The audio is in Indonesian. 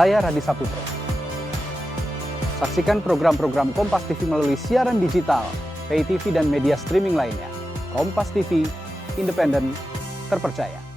Saya Radi Saputro. Saksikan program-program Kompas TV melalui siaran digital, pay TV dan media streaming lainnya. Kompas TV, independen, terpercaya.